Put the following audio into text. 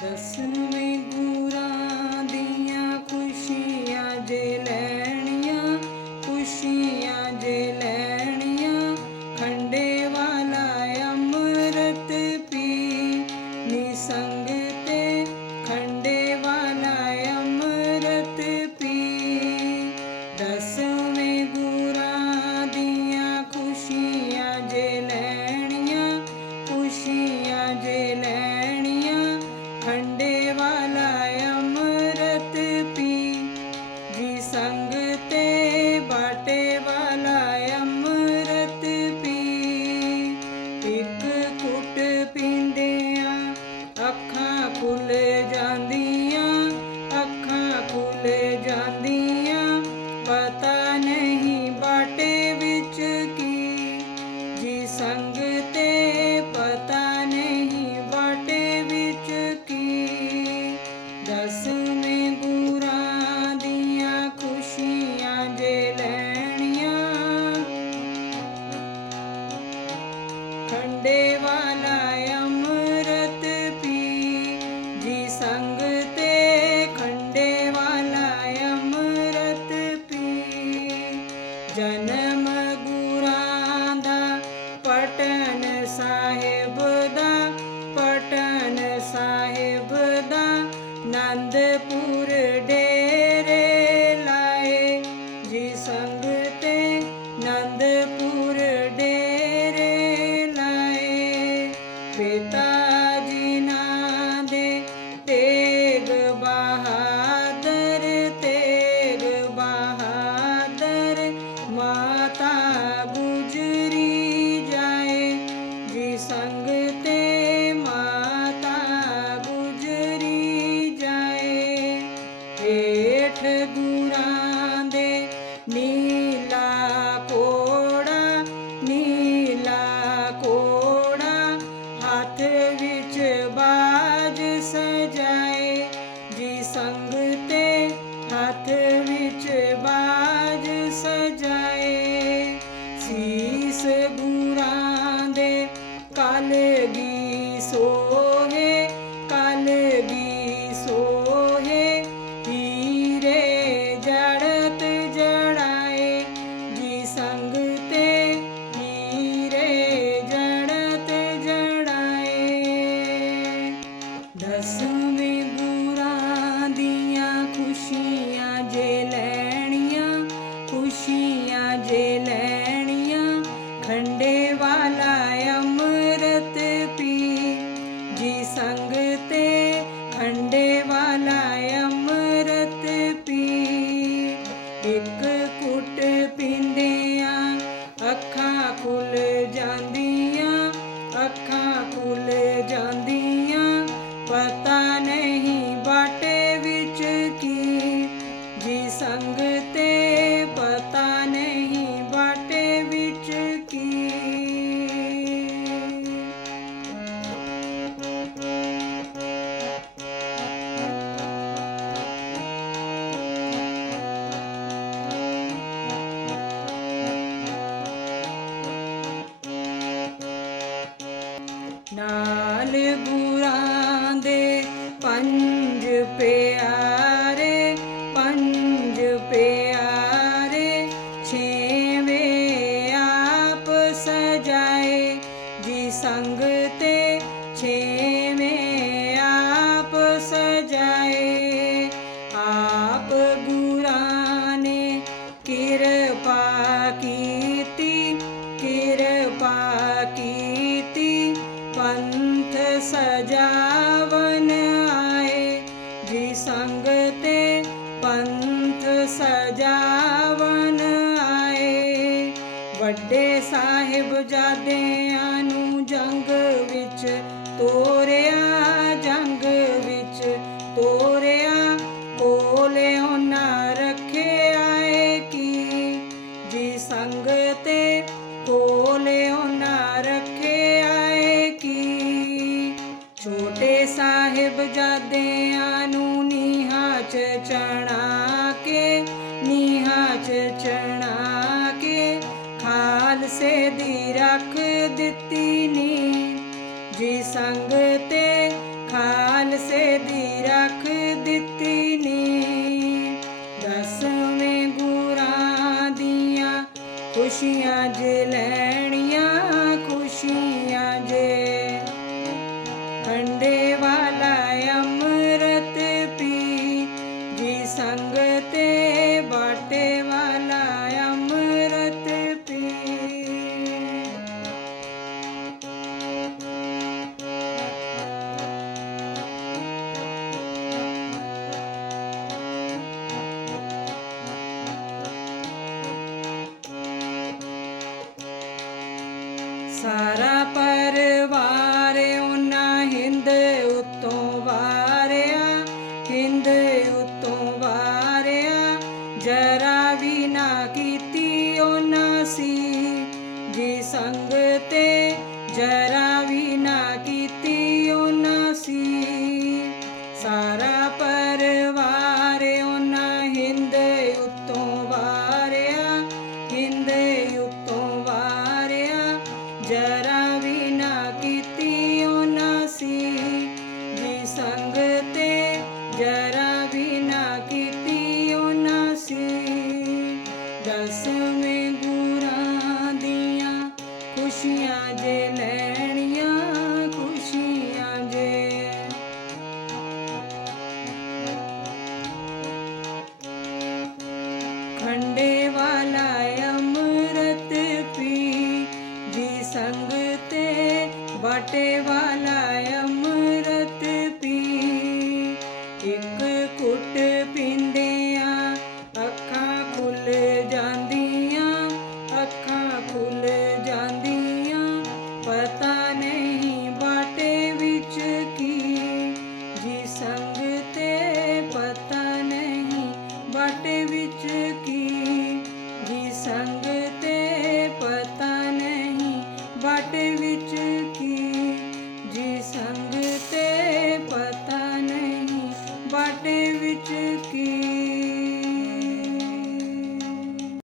Desce ठंडे वाला It. ਵੱਡੇ ਸਾਹਿਬ ਜਾਦਿਆਂ ਨੂੰ ਜੰਗ ਵਿੱਚ ਤੋਰਿਆ, ਜੰਗ ਵਿੱਚ ਤੋਰਿਆ ਕੋਲੇ ਉਹਨਾਂ ਰੱਖੇ ਆਏ ਕੀ? ਜੀ ਸੰਗ ਤੇ ਕੋਲੇ ਉਹਨਾਂ ਰੱਖੇ ਆਏ ਕੀ? ਛੋਟੇ ਸਾਹਿਬ ਜਾਦਿਆਂ ਨੂੰ ਨੀਹਾਂ ਚ ਚਣਾ ਜਰਾ ਵੀ ਨਾ ਕੀਤੀ ਉਹਨਾਂ ਸੀ। ਸਾਰਾ ਪਰਿਵਾਰ ਉਹਨਾਂ ਹਿੰਦ ਉਤੋਂ ਵਾਰਿਆ, ਹਿੰਦ ਉਤੋਂ ਵਾਰਿਆ। ਜਰਾ ਖੁਸ਼ੀਆਂ ਜੇ ਲੈਣੀਆਂ ਖੁਸ਼ੀਆਂ ਜੇ। ਖੰਡੇ ਵਾਲਾ ਅੰਮ੍ਰਿਤ ਪੀ ਜੀ ਸੰਗ ਤੇ ਬਾਟੇ সঙ্গেতে